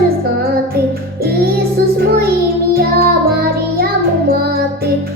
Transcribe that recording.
може знати, Ісус моїм я, Марія мати.